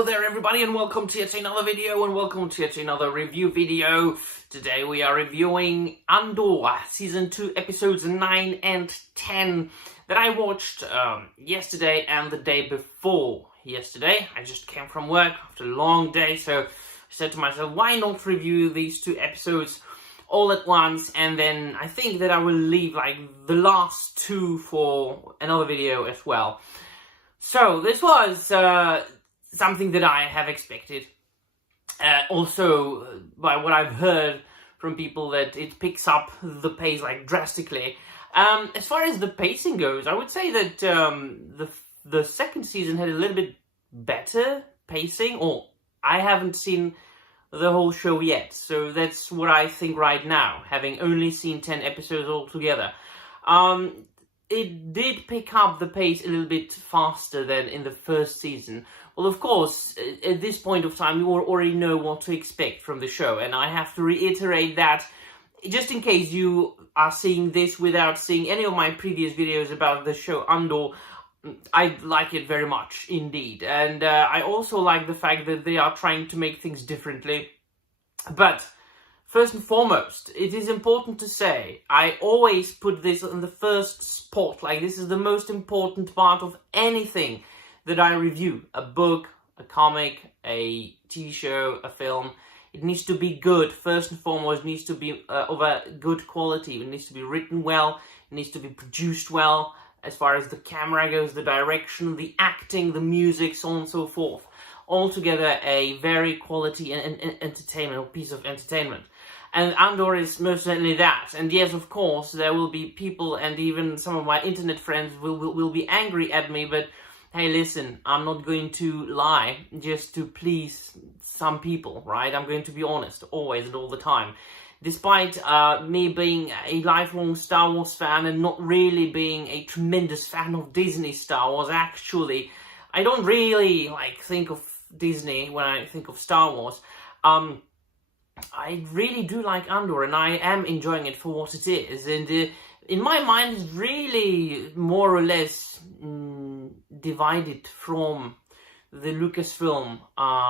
Hello there everybody and welcome to yet another video and welcome to yet another review video. Today we are reviewing Andor Season 2 episodes 9 and 10 that I watched yesterday and the day before yesterday. I just came from work after a long day, so I said to myself, why not review these two episodes all at once, and then I think that I will leave like the last two for another video as well. So this was something that I have expected. Also, by what I've heard from people, that it picks up the pace like drastically. As far as the pacing goes, I would say that the second season had a little bit better pacing, or I haven't seen the whole show yet, so that's what I think right now, having only seen 10 episodes altogether. It did pick up the pace a little bit faster than in the first season. Well, of course, at this point of time, you already know what to expect from the show, and I have to reiterate that, just in case you are seeing this without seeing any of my previous videos about the show Andor, I like it very much indeed. And I also like the fact that they are trying to make things differently. But first and foremost, it is important to say, I always put this on the first spot. Like, this is the most important part of anything that I review. A book, a comic, a TV show, a film. It needs to be good. First and foremost, it needs to be of a good quality. It needs to be written well. It needs to be produced well. As far as the camera goes, the direction, the acting, the music, so on and so forth. Altogether, a very quality entertainment, or piece of entertainment. And Andor is most certainly that. And yes, of course, there will be people, and even some of my internet friends will be angry at me, but hey, listen, I'm not going to lie just to please some people, right? I'm going to be honest, always and all the time. Despite me being a lifelong Star Wars fan and not really being a tremendous fan of Disney Star Wars, actually, I don't really think of Disney when I think of Star Wars. I really do like Andor, and I am enjoying it for what it is. And in my mind, it's really more or less divided from the Lucasfilm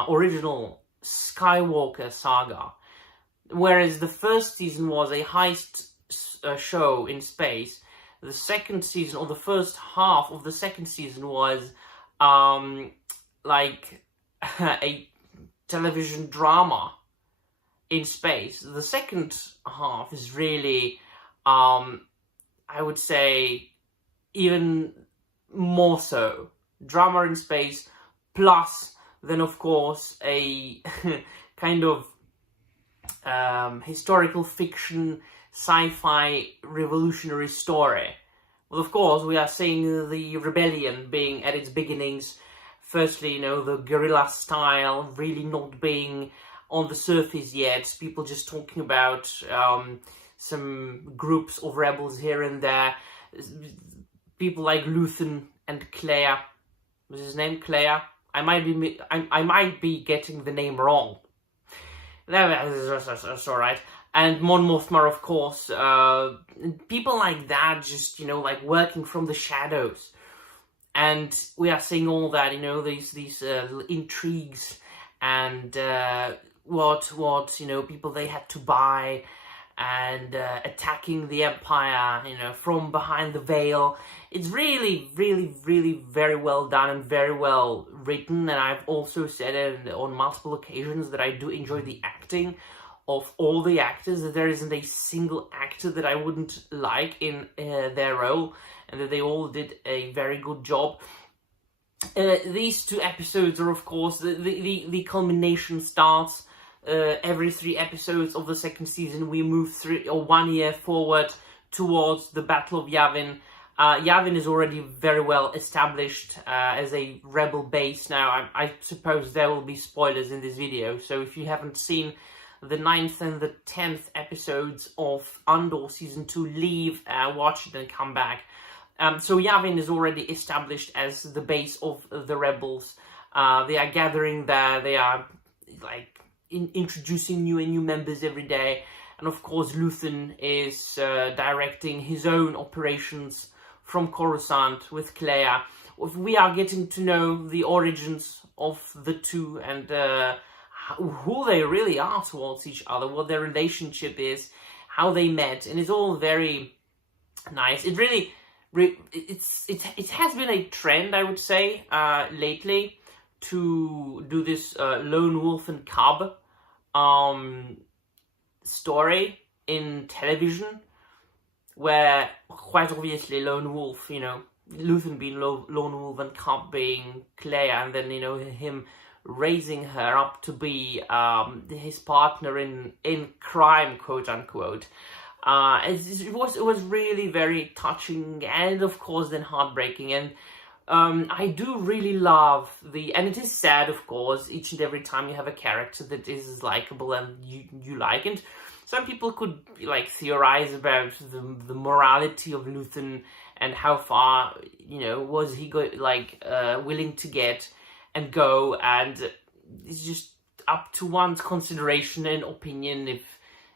original Skywalker saga. Whereas the first season was a heist show in space, the second season, or the first half of the second season, was like a television drama in space. The second half is really, I would say, even more so. Drama in space, plus then of course a kind of historical fiction, sci-fi, revolutionary story. Well, of course, we are seeing the rebellion being at its beginnings. Firstly, the guerrilla style really not being on the surface yet. People just talking about some groups of rebels here and there. People like Luthen and Claire. Was his name Claire? I might be getting the name wrong. That's alright. And Mon Mothma, of course. People like that, just, working from the shadows. And we are seeing all that, these intrigues and what people they had to buy, and attacking the Empire, from behind the veil. It's really, really, really very well done and very well written. And I've also said it on multiple occasions that I do enjoy the acting of all the actors, that there isn't a single actor that I wouldn't like in their role, and that they all did a very good job. These two episodes are, of course, the culmination starts. Every 3 episodes of the second season, we move 1 year forward towards the Battle of Yavin. Yavin is already very well established as a rebel base now. I suppose there will be spoilers in this video, so if you haven't seen the 9th and the 10th episodes of Andor Season 2, leave, watch it and come back. So Yavin is already established as the base of the rebels. They are gathering there, they are introducing new members every day. And of course Luthen is directing his own operations from Coruscant with Claire. We are getting to know the origins of the two, and who they really are towards each other, what their relationship is, how they met, and it's all very nice. It really, it has been a trend, I would say, lately, to do this lone wolf and cub story in television, where quite obviously lone wolf, you know, Luthen being lone wolf and cub being Clea, and then, you know, him raising her up to be his partner in crime, quote unquote. It was really very touching, and of course then heartbreaking. And I do really love and it is sad, of course, each and every time you have a character that is likable and you like. And some people could like theorize about the morality of Luthen and how far, you know, was he willing to get and go, and it's just up to one's consideration and opinion if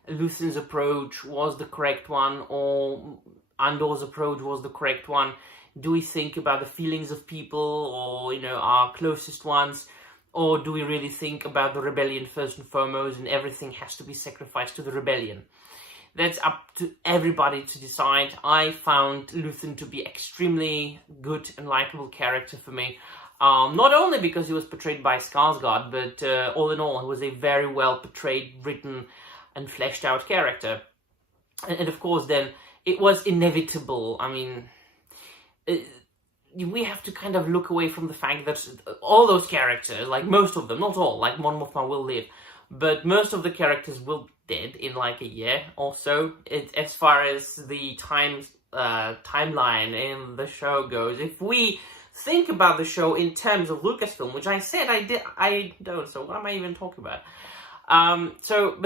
Luthen's approach was the correct one or Andor's approach was the correct one. Do we think about the feelings of people, or, you know, our closest ones, or do we really think about the rebellion first and foremost, and everything has to be sacrificed to the rebellion? That's up to everybody to decide. I found Luthen to be extremely good and likable character for me. Not only because he was portrayed by Skarsgård, but all in all, he was a very well portrayed, written, and fleshed out character. And of course, then, it was inevitable. I mean, we have to kind of look away from the fact that all those characters, like most of them, not all, like Mon Mothma will live, but most of the characters will dead in like a year or so. As far as the timeline in the show goes, if we think about the show in terms of Lucasfilm, which I said I don't, so what am I even talking about? So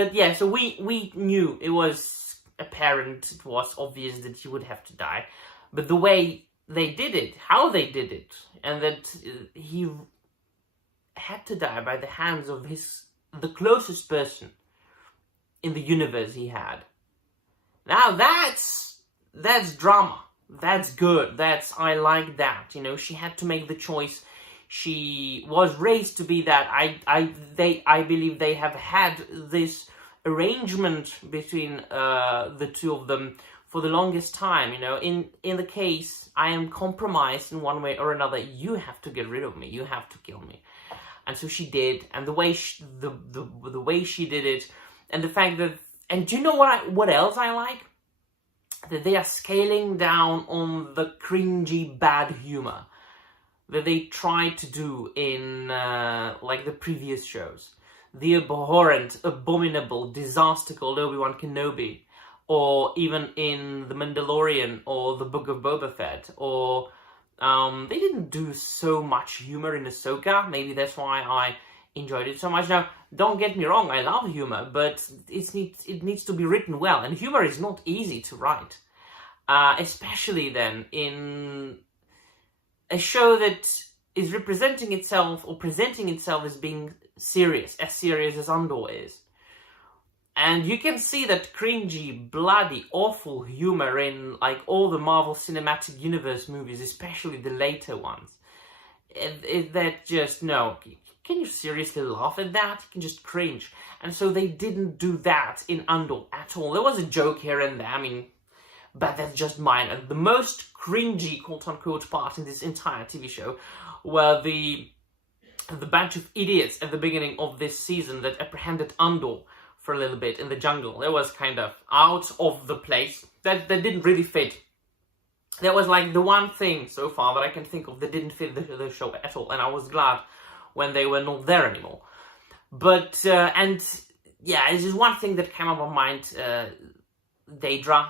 we knew, it was apparent, it was obvious that he would have to die, but the way they did it, how they did it, and that he had to die by the hands of the closest person in the universe he had. Now that's drama. That's good. I like that. You know, she had to make the choice. She was raised to be that. I believe they have had this arrangement between the two of them for the longest time. You know, in the case, I am compromised in one way or another. You have to get rid of me. You have to kill me. And so she did. And the way the way she did it, and the fact that, and do you know what else I like? That they are scaling down on the cringy bad humor that they tried to do in like the previous shows. The abhorrent, abominable, disaster-called Obi-Wan Kenobi, or even in The Mandalorian or The Book of Boba Fett, or they didn't do so much humor in Ahsoka. Maybe that's why I enjoyed it so much. Now, don't get me wrong, I love humor, but it needs to be written well, and humor is not easy to write. Especially then in a show that is representing itself or presenting itself as being serious as Andor is. And you can see that cringy, bloody, awful humor in like all the Marvel Cinematic Universe movies, especially the later ones. That just, no, can you seriously laugh at that? You can just cringe. And so they didn't do that in Andor at all. There was a joke here and there, I mean, but that's just minor. The most cringy, quote-unquote, part in this entire TV show were the bunch of idiots at the beginning of this season that apprehended Andor for a little bit in the jungle. It was kind of out of the place. That didn't really fit. That was like the one thing so far that I can think of that didn't fit the show at all, and I was glad when they were not there anymore. But, and yeah, it's just one thing that came up on my mind, Daedra,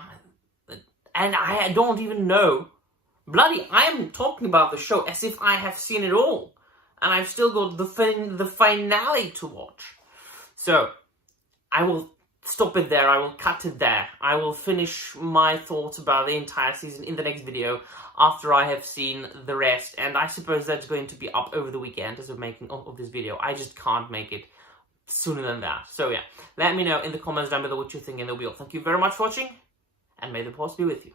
and I don't even know. Bloody, I am talking about the show as if I have seen it all, and I've still got the finale to watch. So, I will stop it there, I will cut it there. I will finish my thoughts about the entire season in the next video after I have seen the rest, and I suppose that's going to be up over the weekend as of making of this video. I just can't make it sooner than that. So yeah, let me know in the comments down below what you think, and that'll be all. Thank you very much for watching, and may the force be with you.